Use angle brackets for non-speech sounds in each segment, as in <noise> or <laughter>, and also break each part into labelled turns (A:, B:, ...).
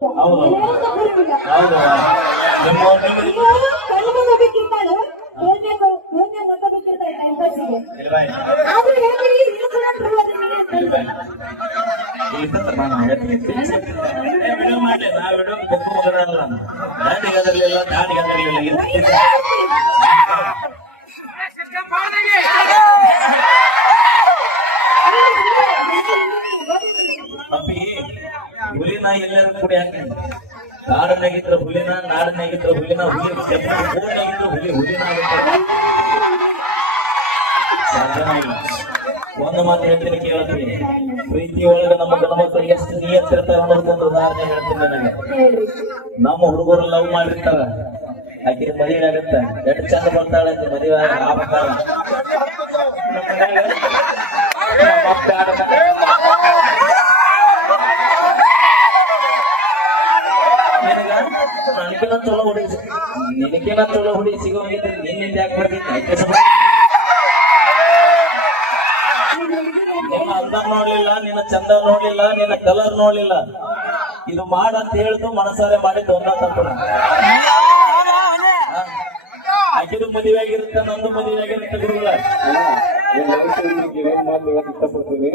A: ಹೌದು
B: ಏನಂತ ಬರುವುದಿಲ್ಲ.
A: ಹೌದು ನಿಮ್ಮ ನಿಮ್ಮ-
B: ಈಗ ಕಣ್ಣು ಮುಂದೆ ಬಿಟ್ಟಿರ್ತಾಳೆ, ಯೋಚನೆ ಯೋಚನೆ ಮತ್ತೆ ಬಿಟ್ಟಿರ್ತಾಳೆ time pass ಗೆ.
A: ಇಲ್ವಾ?
B: ಆದ್ರೂ ಹೇಳ್ತೀರಿ, ಇದು ಕೂಡ true ಅದ ನಿಮಗೆ ಅಂತ.
A: ಇಲ್ವಾ? ಇರ್ತದೆ ನಾನು ಹೇಳ್ತೀನಿ. ಏ, ವಿಡಿಯೋ ಮಾಡ್ಲಿ ನಾ ವಿಡಿಯೋ ಬೊಕ್ಕ ಮಗನಲ್ಲ ನಾನು ದಾಟಿಗೆ ಅದರಲಿಲ್ಲ ಅದರಲಿಲ್ಲ ಎಲ್ಲರೂ ಕೂಡ ಯಾಕೆ? ಕಾಡನ್ನಾಗಿದ್ರ ಹುಲಿನ ನಾಡನ್ನಾಗಿದ್ರ ಹುಲಿನ, ಹುಲಿ ಊರಿನಾಗಿದ್ರ ಹುಲಿ, ಹುಲಿನ. ಒಂದು ಮಾತು ಹೇಳ್ತೀನಿ, ಕೇಳ್ತೀನಿ. ಪ್ರೀತಿ ಒಳಗ ನಮ್ಮ ಗಣಮಕ್ಕಳು ಎಷ್ಟು ನಿಯತ್ತಿರ್ತಾರ ಅನ್ನೋದಕ್ಕೊಂದು ಉದಾಹರಣೆ ಹೇಳ್ತೀನಿ ನನಗೆ ನಮ್ಮ ಹುಡುಗರು ಲವ್ ಮಾಡಿರ್ತಾರ ಆಕೆ ಮದುವೆ ಆಗತ್ತ. ಎಷ್ಟು ಚಂದ ಬರ್ತಾಳೆ ಮದುವೆ ಆಗ್ಬೇಕಾರ ನಿನಗಿನ ಹುಡಿ ಹುಡುಗಿ ಸಿಗೋಂಗಿದ್ರೆ ನಿನ್ನಿಂದ ಯಾಕೆ ಬರ್ತಿತ್ತು ನಿನ್ನ ಅಂದ ನೋಡ್ಲಿಲ್ಲ ನಿನ್ನ ಚಂದ ನೋಡ್ಲಿಲ್ಲ ನಿನ್ನ ಕಲರ್ ನೋಡ್ಲಿಲ್ಲ. ಇದು ಮಾಡ ಅಂತ ಹೇಳಿದ್ದು ಮನಸಾರೆ ಮಾಡಿ ಒಂದ ತಪ್ಪು ಆಕಿದು ಮದುವೆ ಆಗಿರುತ್ತೆ ನಂದು ಮದುವೆ ಆಗಿರುತ್ತೆ ಗುರುಗಳ. <laughs>
C: ಏನ್ ಮಾತು ಹೇಳಕ್ ಇಷ್ಟಪಡ್ತೀನಿ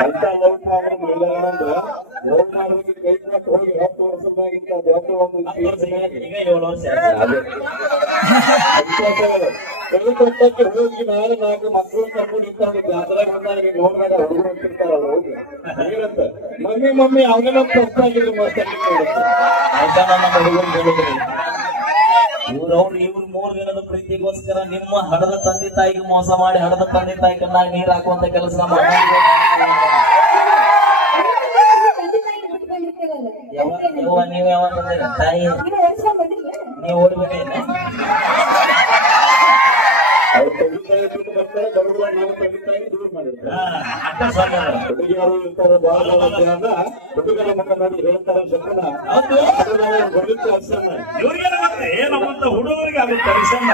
C: ಅಂತ ಲವ್ ಮಾಡೋದು ಎಲ್ಲರಂದ್ರೆ ಲವ್ ಮಾಡೋದಕ್ಕೆ ಕೈ ಕೊಟ್ಟು ಹೋಗಿ ಹತ್ತು ವರ್ಷದಾಗಿಂತ ದೊಡ್ಡ ಒಂದು. ಬೆಳಕೊಟ್ಟಕ್ಕೆ ಹೋಗಿ ನಾಳೆ ನಾಲ್ಕು ಮಕ್ಕಳು ಕರ್ಕೊಂಡು ಇರ್ತಾರೆ ಜಾತ್ರೆ ಬಂದಾಗ ನೋಡ್ದಾಗ ಹುಡುಗರು ಅಂತಿರ್ತಾರಲ್ಲ ಹೋಗಿ ಮಮ್ಮಿ ಮಮ್ಮಿ ಅವನ ತಪ್ಪಾಗಿದ್ರು ಮಸ್ತ್
A: ಆಯ್ತಾ ನನ್ನ ಹುಡುಗರು ಹೇಳಿದ್ರಿ ಇವ್ರು ಅವ್ರು ಇವ್ರು ದಿನದ ಪ್ರೀತಿಗೋಸ್ಕರ ನಿಮ್ಮ ಹಡದ ತಂದೆ ತಾಯಿಗೆ ಮೋಸ ಮಾಡಿ ಹಡದ ತಂದೆ ತಾಯಿ ಕಣ್ಣಾಗ ನೀರ್ ಹಾಕುವಂತ ಕೆಲಸ ಮಾಡಿ ನೀವು. ಯಾವ ತಾಯಿ
B: ನೀವು ಓಡ್ಸ್ಕೊಂಡ್ ಬಂದಿಲ್ಲ?
A: ನೀವು ಓಡ್ಬೇಕೇನೆ
C: ಅವ್ರ ತಂದೆ ತಾಯಿ ಬಿಟ್ಟು ಬರ್ತಾರೆ ಬರುವಾಗ ನಾನು ತಂದೆ ತಾಯಿ ದೂರ ಅಂತ ಹೇಳ್ತಾರೆ ಅರ್ಸನ್ನ
A: ಹುಡುಗರಿಗೆ ಆಗುತ್ತೆ ಅರಿಶಿನ.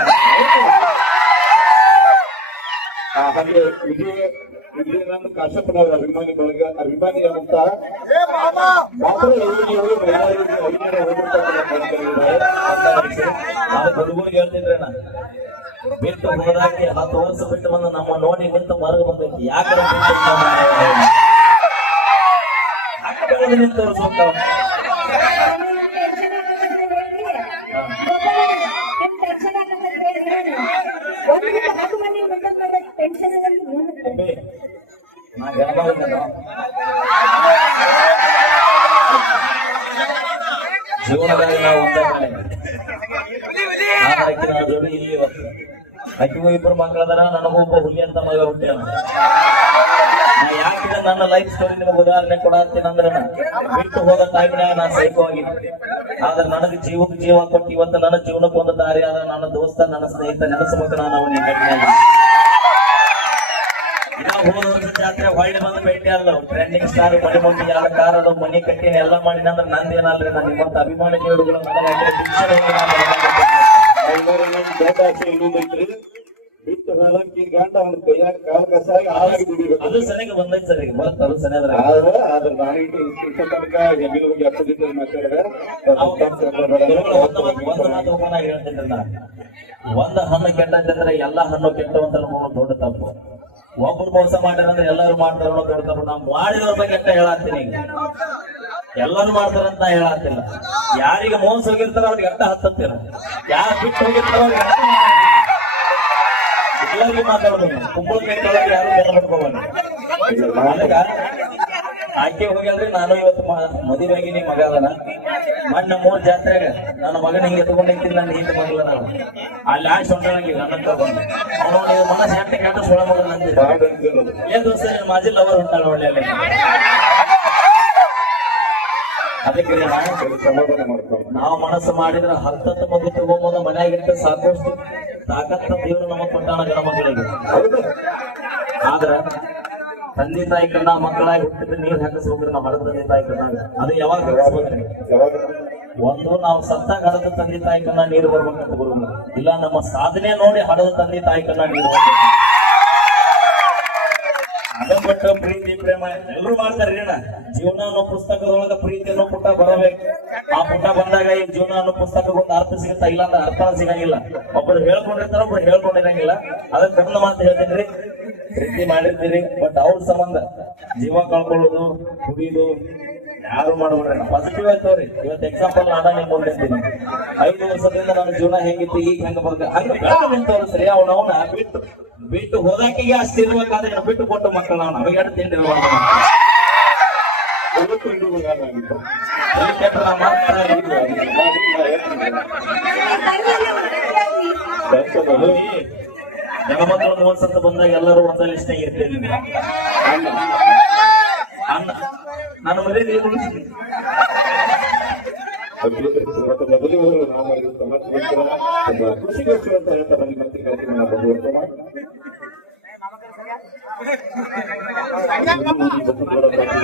C: ಆ ಹಾಗೆ ವಿಜಯ ಅಭಿಮಾನಿ ಬಳಗ ಅಭಿಮಾನಿ ಅಂತ ಮಾತ್ರ.
A: ನಾನು ಹುಡುಗರಿಗೆ ಹೇಳ್ತಿದ್ರೆ ನಾ ಬಿಟ್ಟು ಹೋದಾಗೆ ಹತ್ತು ವರ್ಷ ಬಿಟ್ಟು ಬಂದು ನಮ್ಮ ನೋಡಿ ನಿಂತು ಮರಗ ಬಂದೈತಿ. ಯಾಕೆ ಜೀವನದಲ್ಲಿ ನಾವು ಒಂದೇ ನನ್ನ ಇಲ್ಲಿ ಆಕಿಗೂ ಇಬ್ಬರು ಮಕ್ಕಳದಾರ, ನನಗೂ ಒಬ್ಬ ಹುಲಿ ಅಂತ ಮಗ ಹುಟ್ಟ್ಯಾನ ನಾ ಯಾಕಿದ ನನ್ನ ಲೈಫ್ ಸ್ಟೋರಿ ನಿಮಗೆ ಉದಾಹರಣೆ ಕೊಡತ್ತೀನಿ ಅಂದ್ರೆ ಬಿಟ್ಟು ಹೋದ ಟೈಮ್ನಾಗ ನಾ ಸೈಕೋ ಆಗಿದ್ದೆ. ಆದ್ರೆ ನನಗೆ ಜೀವಕ್ಕೆ ಜೀವ ಕೊಟ್ಟು ಇವತ್ತು ನನ್ನ ಜೀವನಕ್ಕೆ ಒಂದು ದಾರಿ ಆದ ನನ್ನ ದೋಸ್ತ, ನನ್ನ ಸ್ನೇಹಿತ ನೆನಸ್ಬೇಕು ನಾನು ಅವನಿಗೆ ಇನ್ನ ಹೋದ ವರ್ಷ ಜಾತ್ರೆ ಹೊಳ್ಳಿ ಬಂದು ಭೇಟಿ ಅಲ್ಲ ಟ್ರೆಂಡಿಂಗ್ ಸ್ಟಾರ್ ಮನೆ ಮುಂದೆ ಎಲ್ಲ ಕಾರ್ ಮನೆ ಕಟ್ಟಿನ ಎಲ್ಲ ಮಾಡಿನ ಅಂದ್ರೆ ನಂದೇನಲ್ರಿ ನಾನು ನಿಮ್ಮಂತ ಅಭಿಮಾನಿ ಕೇಳುಗಳು
C: ಕೆಟ್ಟ ಇನ್ನೊಂದೈತ್ರಿ ಬಿಟ್ಟು ಹೋದಕ್ಕೆ ಗಂಟ ಒಂದು ಕೈಯಾಗ ಕಾಲ ಕಸಾಗಿ ಹಾಳಾಗಿ ದುಡಿಬೇಕು
A: ಅದು ಸರಿಯಾಗಿ ಬಂದೈತೆ ಸರ್ ಈಗ ಬರುತ್ತೆ ಅದು ಸರಿಯಾದ್ರೆ
C: ಆದ್ರೆ. ಆದ್ರೆ ನಾನು ಇಟ್ಟು ತನಕ ಹೆಂಗಿನ ಬಗ್ಗೆ ಅಪ್ಪದಿದ್ದ ಮಾತಾಡಿದ್ರೆ
A: ಒಂದು ಒಂದು ಮಾತು ಓಪನ್ ಆಗಿ ಹೇಳ್ತೀನಿ ಒಂದು ಹಣ್ಣು ಕೆಟ್ಟಂತಂದ್ರೆ ಎಲ್ಲಾ ಹಣ್ಣು ಕೆಟ್ಟವಂತ ಅನ್ನೋದು ದೊಡ್ಡ ತಪ್ಪು. ಒಬ್ರು ಮೋಸ ಮಾಡಿರಂದ್ರೆ ಎಲ್ಲರೂ ಮಾಡ್ತಾರ ದೊಡ್ಡ ತಪ್ಪು. ನಾವು ಮಾಡಿದವ್ರ ಬಗ್ಗೆ ಹೇಳಾತೀನಿ ಹೇಳತ್ತೀನಿ. ಈಗ ಎಲ್ಲರೂ ಮಾಡ್ತಾರಂತ ಹೇಳತ್ತಿಲ್ಲ. ಯಾರಿಗೆ ಮೋಸ ಹೋಗಿರ್ತಾರ ಅವ್ರಿಗೆ ಅಟ್ಟ ಹತ್ತಿರ ಯಾರು ಬಿಟ್ಟು ಹೋಗಿರ್ತಾರ ಅವ್ರಿಗೆ ಅಟ್ಟ ಎಲ್ಲರಿಗೂ ಮಾತಾಡೋದು ಕುಂಬಳಕಾಯಿ ತೊಳಗೆ ಯಾರು ಬೆಲ್ಲ ಆಕೆ ಹೋಗ್ಯಾಳ್ರಿ ನಾನು ಇವತ್ತು ಮದುವೆ ಆಗಿನಿ ಮಗ ಅದನ. ಮಣ್ಣ ಮೂರ್ ಜಾತ್ರೆಗ ನನ್ನ ಮಗನ ಹಿಂಗೆ ಎತ್ಕೊಂಡು ನಿಂತಿದ್ದು ನನ್ನ ಹಿಂದೆ ಮಗಳ ನಾನು. ಅಲ್ಲಿ ಆ ಸೊಂಟನಾಗಿ ನನ್ನ ತಗೊಂಡು ಅವನು ಮನಸ್ಸು ಹೆಂಡ ಕೆಟ್ಟ ಸೊಳ ಮಗನ ಅಂತಿದ್ದ. ಏನ್ ದೋಸ್ತ ಮಾಜಿ ಲವರ್ ಉಂಟಲ್ಲ ಒಳ್ಳೆ ರೀ ನಾವು ಮನಸ್ಸು ಮಾಡಿದ್ರೆ ಹತ್ತತ್ತು ಮಂದಿ ತಗೊಂಬಂದ ಮನೆಯಾಗಿರ್ತ ಸಾಕಷ್ಟು ತಾಕತ್ತ ದೇವರು ನಮ್ಮ ಕೊಟ್ಟಾಣ ಗಣ ಮಕ್ಕಳಿಗೆ. ಆದ್ರ ತಂದೆ ತಾಯಿ ಕಣ್ಣ ಮಕ್ಕಳಾಗಿ ಹುಟ್ಟಿದ್ರೆ ನೀರ್ ಹಾಕಿಸ್ಬೇಕ್ರಿ ನಮ್ಮ ಹರದ ತಂದೆ ತಾಯಿ ಕಣ್ಣಾಗ ಅದು ಯಾವಾಗ ಒಂದು ನಾವು ಸತ್ತಾಗ ಹಡದ ತಂದೆ ತಾಯಿ ಕಣ್ಣ ನೀರು ಬರ್ಬೇಕಂತ ಗುರುಗಳು. ಇಲ್ಲ, ನಮ್ಮ ಸಾಧನೆ ನೋಡಿ ಹಡದ ತಂದೆ ತಾಯಿ ಕಣ್ಣ ನೀರು ಬರ್ಬೇಕು. ಅದನ್ನ ಬಿಟ್ಟು ಪ್ರೀತಿ, ಪ್ರೇಮ ಎಲ್ಲರೂ ಮಾಡ್ತಾರೆ ಅಣ್ಣ. ಜೀವನ ಅನ್ನೋ ಪುಸ್ತಕದೊಳಗ ಪ್ರೀತಿ ಅನ್ನೋ ಪುಟ ಬರಬೇಕು. ಆ ಪುಟ ಬಂದಾಗ ಈ ಜೀವನ ಅನ್ನೋ ಪುಸ್ತಕಕ್ಕೊಂದು ಅರ್ಥ ಸಿಗುತ್ತಾ ಇಲ್ಲ ಅಂತ ಅರ್ಥ ಸಿಗಂಗಿಲ್ಲ. ಒಬ್ಬರು ಹೇಳ್ಕೊಂಡಿರ್ತಾರ, ಒಬ್ರು ಹೇಳ್ಕೊಂಡಿರಂಗಿಲ್ಲ. ಅದಕ್ಕೆ ಒಂದು ಮಾತು ಹೇಳ್ತೇನ್ರಿ ಪ್ರೀತಿ ಮಾಡಿರ್ತೀರಿ, ಬಟ್ ಅವ್ರ ಸಂಬಂಧ ಜೀವ ಕಳ್ಕೊಳ್ಳೋದು, ಕುಡಿಯೋದು ಯಾರು ಮಾಡ್ಬಿಡ್ರಿ ಪಾಸಿಟಿವ್ ಆಯ್ತವ್ರಿ ಇವತ್ತು ಎಕ್ಸಾಂಪಲ್ ನಾನು ನಿಮ್ ಮುಂದೆ ಇದ್ದೀನಿ ಐದು ವರ್ಷದಿಂದ ನನ್ನ ಜೀವನ ಹೆಂಗಿತ್ತು, ಈಗ ಹೆಂಗ ಬರ್ತದೆ ಹಂಗೆ ಸರಿ ಅವನವನ ಬಿಟ್ಟು ಬಿಟ್ಟು ಹೋದಾಕಿಗೆ ಅಷ್ಟು ಇರ್ಬೇಕಾದ್ರೆ ಬಿಟ್ಟು ಕೊಟ್ಟು ಮಕ್ಕಳು ನಾವು ಅವಾಗ ಎರಡು ತಿಂಡಿ ಜಗಮಂತ್ರ ಮಹೋತ್ಸವ ಬಂದಾಗ ಎಲ್ಲರೂ ಒಂದ ಲಿಸ್ಟ್ ಇರ್ತೇನೆ ನನ್ನ ಉಳಿಸ್ತೀನಿ
C: ಮತ್ತು ಮೊದಲು ನಾವು ಮಾಡಿದ ಸಮಾಜ ಖುಷಿಗೋಸ್ಕರ ಅಂತ ಹೇಳ್ತಾ ಬಂದು ಮತ್ತೆ ಕಾರ್ಯಕ್ರಮ ಮುಂದುವರ್ಸೋಣ